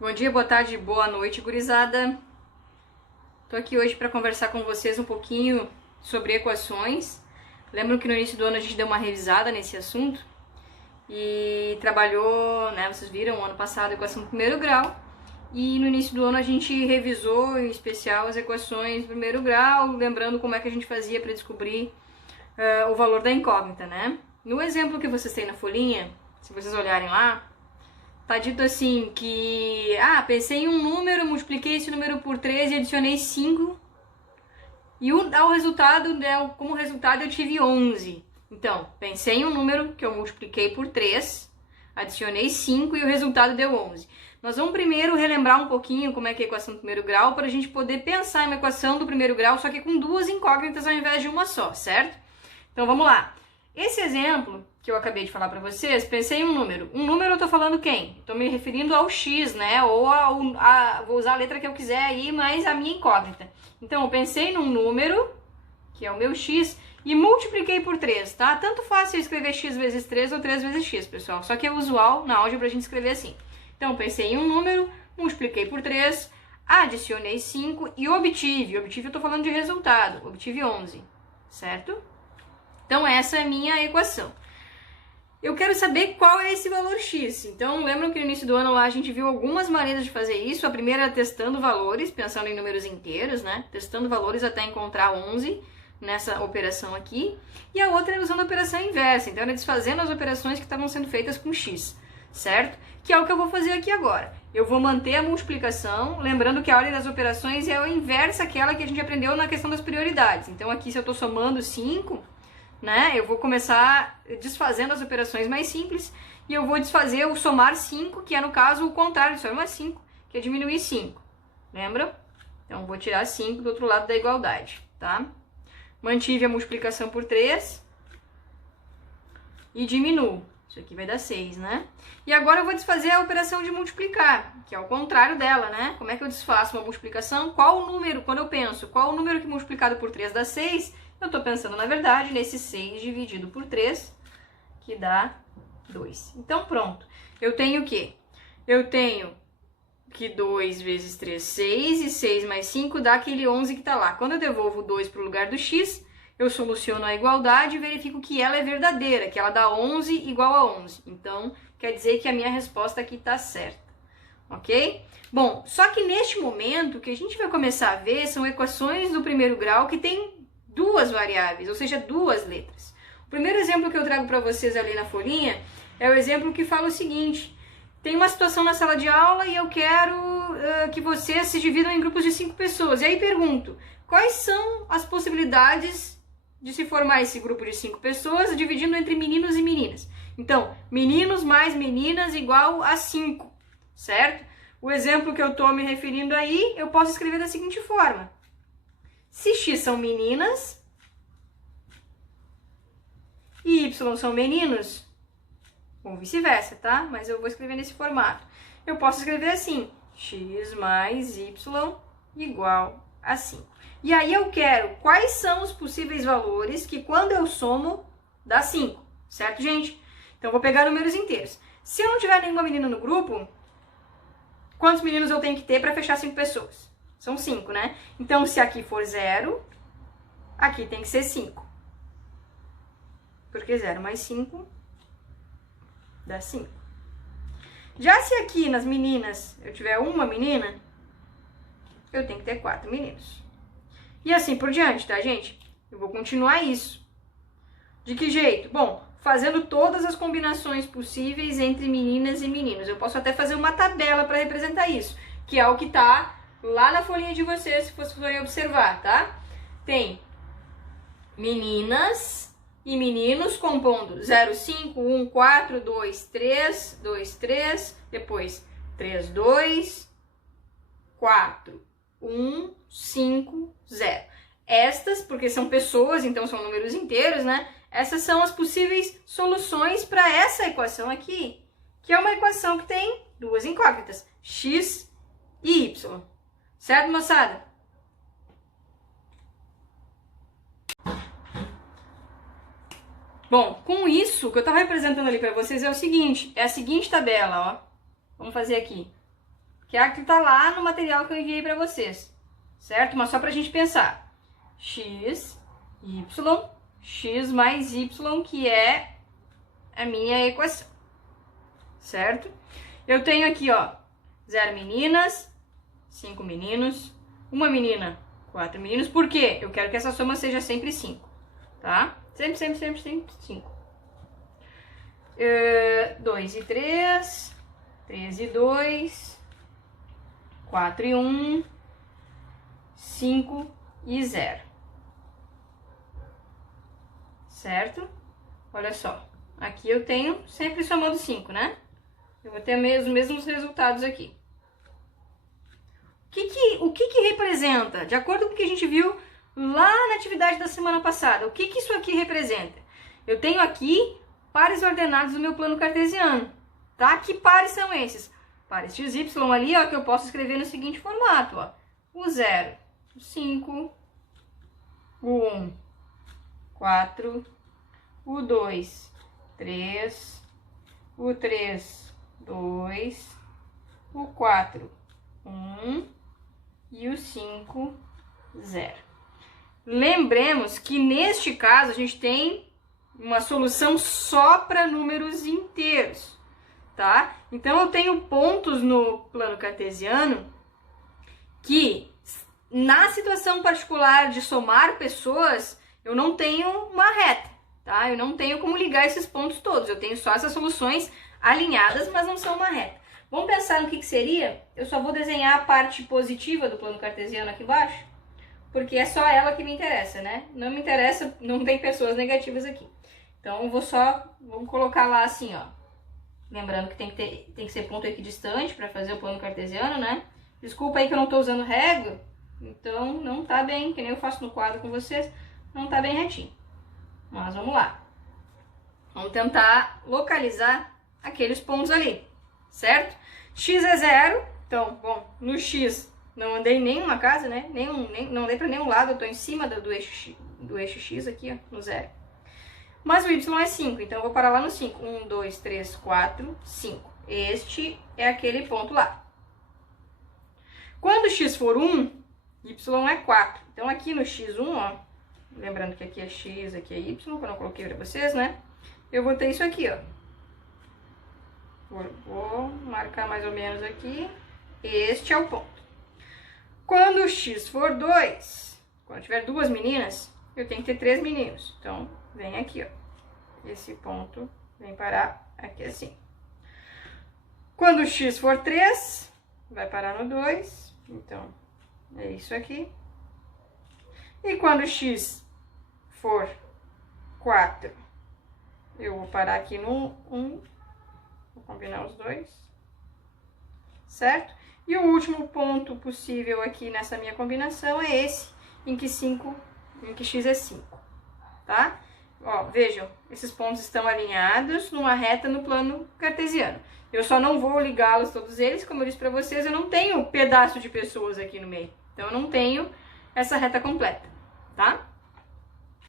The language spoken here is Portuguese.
Bom dia, boa tarde, boa noite, gurizada. Tô aqui hoje para conversar com vocês um pouquinho sobre equações. Lembram que no início do ano a gente deu uma revisada nesse assunto e trabalhou, né, vocês viram, ano passado, a equação do primeiro grau. E no início do ano a gente revisou, em especial, as equações do primeiro grau, lembrando como é que a gente fazia para descobrir o valor da incógnita, né? No exemplo que vocês têm na folhinha, se vocês olharem lá, tá dito assim que, pensei em um número, multipliquei esse número por 3 e adicionei 5. E ao resultado, né, como resultado eu tive 11. Então, pensei em um número que eu multipliquei por 3, adicionei 5 e o resultado deu 11. Nós vamos primeiro relembrar um pouquinho como é que é a equação do primeiro grau, para a gente poder pensar em uma equação do primeiro grau, só que com duas incógnitas ao invés de uma só, certo? Então vamos lá. Esse exemplo que eu acabei de falar para vocês, pensei em um número. Um número eu tô falando quem? Estou me referindo ao x, né? Ou vou usar a letra que eu quiser aí, mas a minha incógnita. Então eu pensei num número, que é o meu x, e multipliquei por 3, tá? Tanto faz eu escrever x vezes 3 ou 3 vezes x, pessoal. Só que é usual na álgebra a gente escrever assim. Então pensei em um número, multipliquei por 3, adicionei 5 e obtive. Obtive eu tô falando de resultado. Obtive 11, certo? Então essa é a minha equação. Eu quero saber qual é esse valor x. Então, lembram que no início do ano lá a gente viu algumas maneiras de fazer isso. A primeira era testando valores, pensando em números inteiros, né? Testando valores até encontrar 11 nessa operação aqui. E a outra era usando a operação inversa. Então, era desfazendo as operações que estavam sendo feitas com x, certo? Que é o que eu vou fazer aqui agora. Eu vou manter a multiplicação, lembrando que a ordem das operações é a inversa àquela que a gente aprendeu na questão das prioridades. Então, aqui se eu estou somando 5... né? Eu vou começar desfazendo as operações mais simples e eu vou desfazer o somar 5, que é no caso o contrário de somar 5, que é diminuir 5. Lembra? Então vou tirar 5 do outro lado da igualdade, tá? Mantive a multiplicação por 3 e diminuo. Isso aqui vai dar 6, né? E agora eu vou desfazer a operação de multiplicar, que é o contrário dela, né? Como é que eu desfaço uma multiplicação? Qual o número, quando eu penso, qual o número que multiplicado por 3 dá 6? Eu estou pensando, na verdade, nesse 6 dividido por 3, que dá 2. Então, pronto. Eu tenho o quê? Eu tenho que 2 vezes 3, 6, e 6 mais 5 dá aquele 11 que está lá. Quando eu devolvo 2 para o lugar do x, eu soluciono a igualdade e verifico que ela é verdadeira, que ela dá 11 igual a 11. Então, quer dizer que a minha resposta aqui está certa. Ok? Bom, só que neste momento, o que a gente vai começar a ver são equações do primeiro grau que tem duas variáveis, ou seja, duas letras. O primeiro exemplo que eu trago para vocês ali na folhinha é o exemplo que fala o seguinte: tem uma situação na sala de aula e eu quero que vocês se dividam em grupos de 5 pessoas. E aí pergunto, quais são as possibilidades de se formar esse grupo de 5 pessoas dividindo entre meninos e meninas? Então, meninos mais meninas igual a 5, certo? O exemplo que eu estou me referindo aí, eu posso escrever da seguinte forma: se x são meninas e y são meninos, ou vice-versa, tá? Mas eu vou escrever nesse formato. Eu posso escrever assim: x mais y igual a 5. E aí eu quero quais são os possíveis valores que quando eu somo dá 5, certo, gente? Então eu vou pegar números inteiros. Se eu não tiver nenhuma menina no grupo, quantos meninos eu tenho que ter para fechar 5 pessoas? São 5, né? Então, se aqui for 0, aqui tem que ser 5. Porque 0 mais 5 dá 5. Já se aqui nas meninas eu tiver uma menina, eu tenho que ter 4 meninos. E assim por diante, tá, gente? Eu vou continuar isso. De que jeito? Bom, fazendo todas as combinações possíveis entre meninas e meninos. Eu posso até fazer uma tabela para representar isso, que é o que tá lá na folhinha de vocês, se vocês forem observar, tá? Tem meninas e meninos compondo 0, 5, 1, 4, 2, 3, 2, 3, depois 3, 2, 4, 1, 5, 0. Estas, porque são pessoas, então são números inteiros, né? Essas são as possíveis soluções para essa equação aqui, que é uma equação que tem duas incógnitas, x e y. Certo, moçada? Bom, com isso, o que eu estava representando ali para vocês é o seguinte, é a seguinte tabela, ó. Vamos fazer aqui. que é a que tá lá no material que eu enviei para vocês, certo? Mas só pra gente pensar. X, Y, X mais Y, que é a minha equação, certo? Eu tenho aqui, ó, 0 meninas, 5 meninos, 1 menina, 4 meninos. Por quê? Eu quero que essa soma seja sempre 5, tá? Sempre 5. 2 e 3, 3 e 2, 4 e 1, 5 e 0. Certo? Olha só. Aqui eu tenho sempre somando 5, né? Eu vou ter os mesmos resultados aqui. O que representa? De acordo com o que a gente viu lá na atividade da semana passada, o que isso aqui representa? Eu tenho aqui pares ordenados do meu plano cartesiano, tá? Que pares são esses? Pares XY ali, ó, que eu posso escrever no seguinte formato, ó. O 0, o 5, o 1, 4, o 2, 3, o 3, 2, o 4, 1 e o 5, 0. Lembremos que neste caso a gente tem uma solução só para números inteiros, tá? Então eu tenho pontos no plano cartesiano que, na situação particular de somar pessoas, eu não tenho uma reta, tá? Eu não tenho como ligar esses pontos todos, eu tenho só essas soluções alinhadas, mas não são uma reta. Vamos pensar no que seria? Eu só vou desenhar a parte positiva do plano cartesiano aqui embaixo, porque é só ela que me interessa, né? Não me interessa, não tem pessoas negativas aqui. Então, vamos colocar lá assim, ó. Lembrando que tem que ser ponto equidistante para fazer o plano cartesiano, né? Desculpa aí que eu não tô usando régua, então não tá bem, que nem eu faço no quadro com vocês, não tá bem retinho. Mas vamos lá. Vamos tentar localizar aqueles pontos ali, certo? X é 0, então, bom, no X não andei nenhuma casa, né? Não andei para nenhum lado, eu tô em cima do eixo X aqui, ó, no 0. Mas o Y é 5, então eu vou parar lá no 5. 1, 2, 3, 4, 5. Este é aquele ponto lá. Quando X for 1, Y é 4. Então aqui no X1, ó, lembrando que aqui é X, aqui é Y, quando eu coloquei para vocês, né? Eu vou ter isso aqui, ó. Vou marcar mais ou menos aqui. Este é o ponto. Quando X for 2, quando tiver 2 meninas, eu tenho que ter 3 meninos. Então, vem aqui, ó. Esse ponto vem parar aqui assim. Quando X for 3, vai parar no 2. Então, é isso aqui. E quando X for 4, eu vou parar aqui no 1. Vou combinar os dois. Certo? E o último ponto possível aqui nessa minha combinação é esse, em que X é 5, tá? Ó, vejam, esses pontos estão alinhados numa reta no plano cartesiano. Eu só não vou ligá-los todos eles, como eu disse para vocês, eu não tenho pedaço de pessoas aqui no meio. Então, eu não tenho essa reta completa, tá?